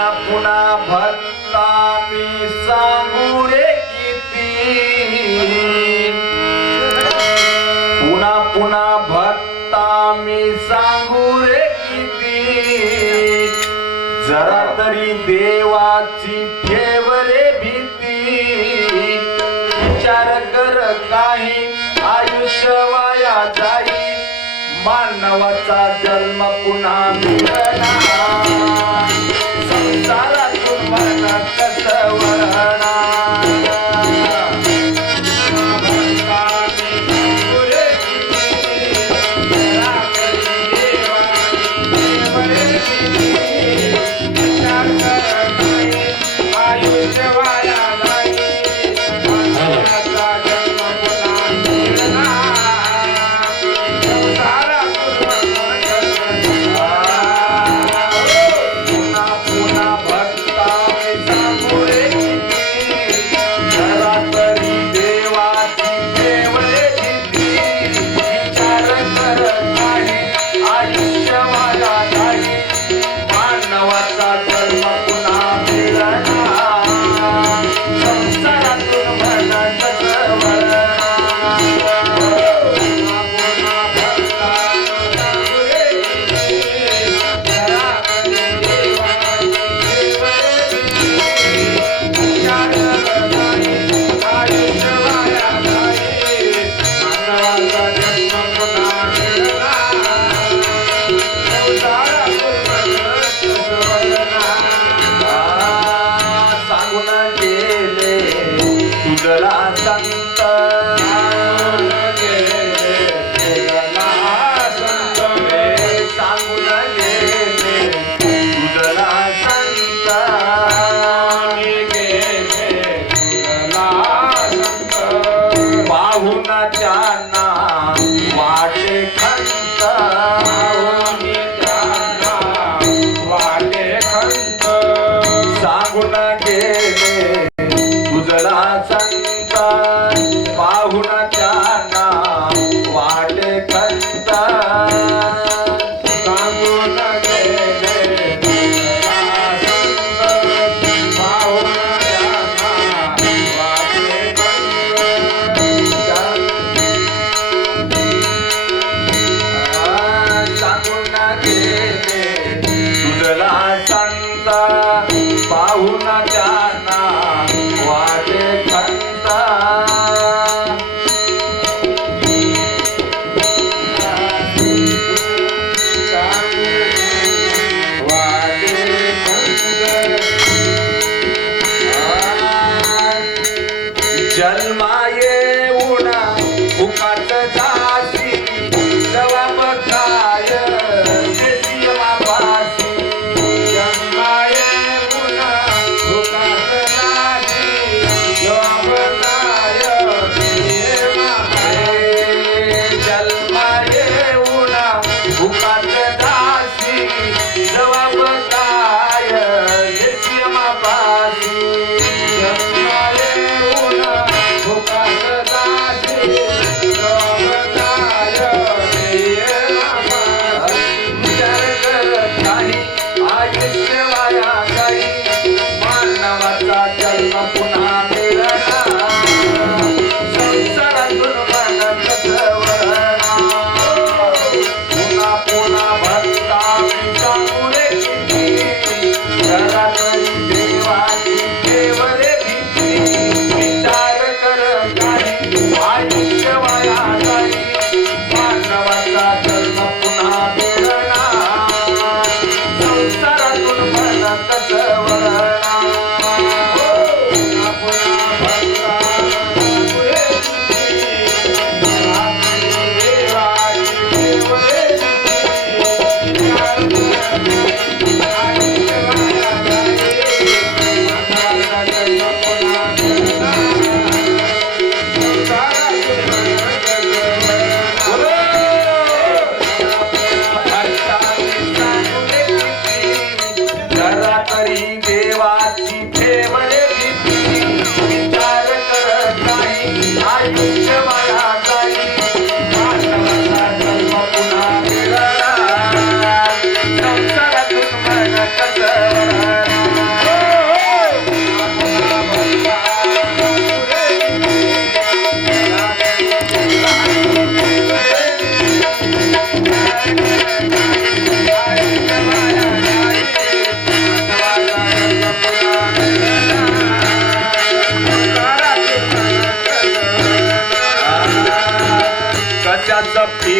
पुन्हा पुन्हा भक्ता मी सांगू रे किती? पुन्हा पुन्हा भक्ता मी सांगू रे किती? जरा तरी देवाची ठेव रे भीती. विचार कर काही आयुष्य वाया जाई. मानवाचा जन्म पुन्हा मिळणार.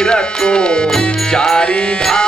फिरतो चारी धाम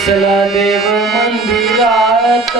दिसला देव मंदिरात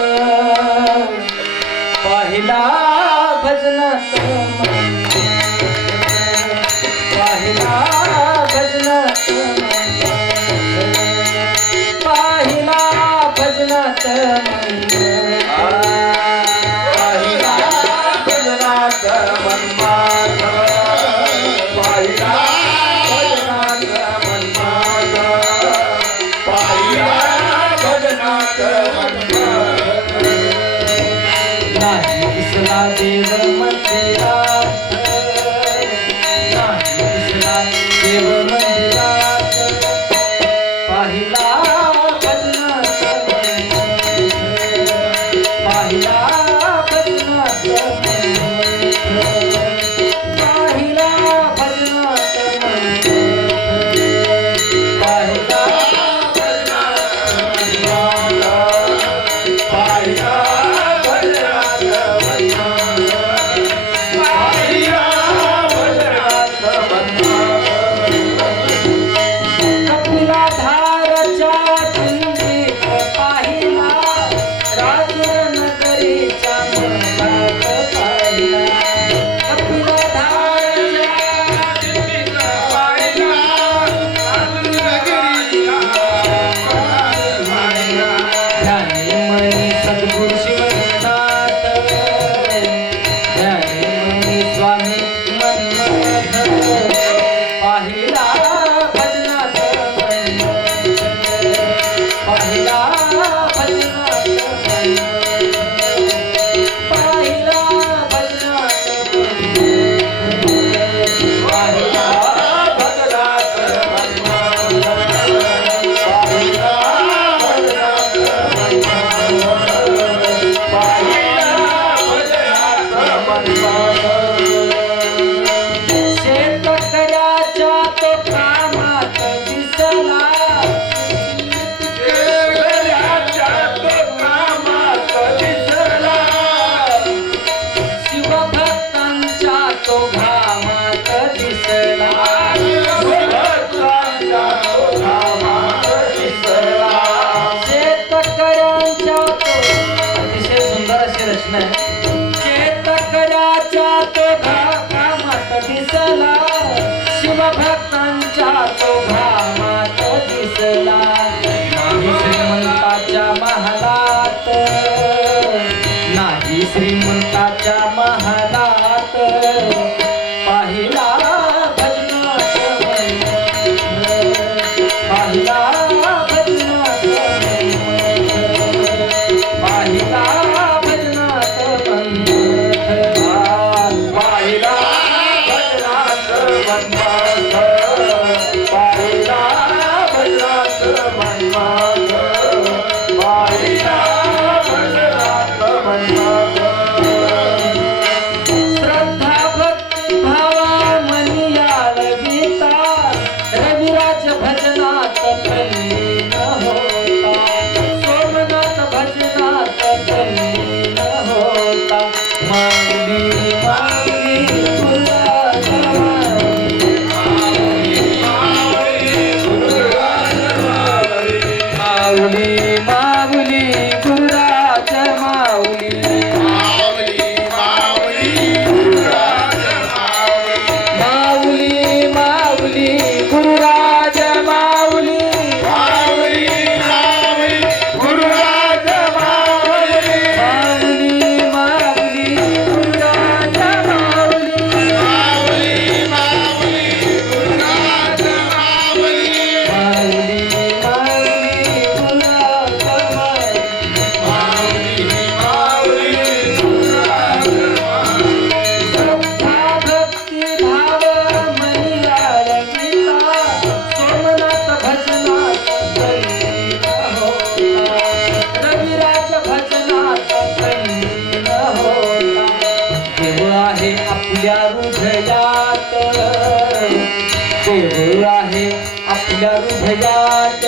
ਦਾਤ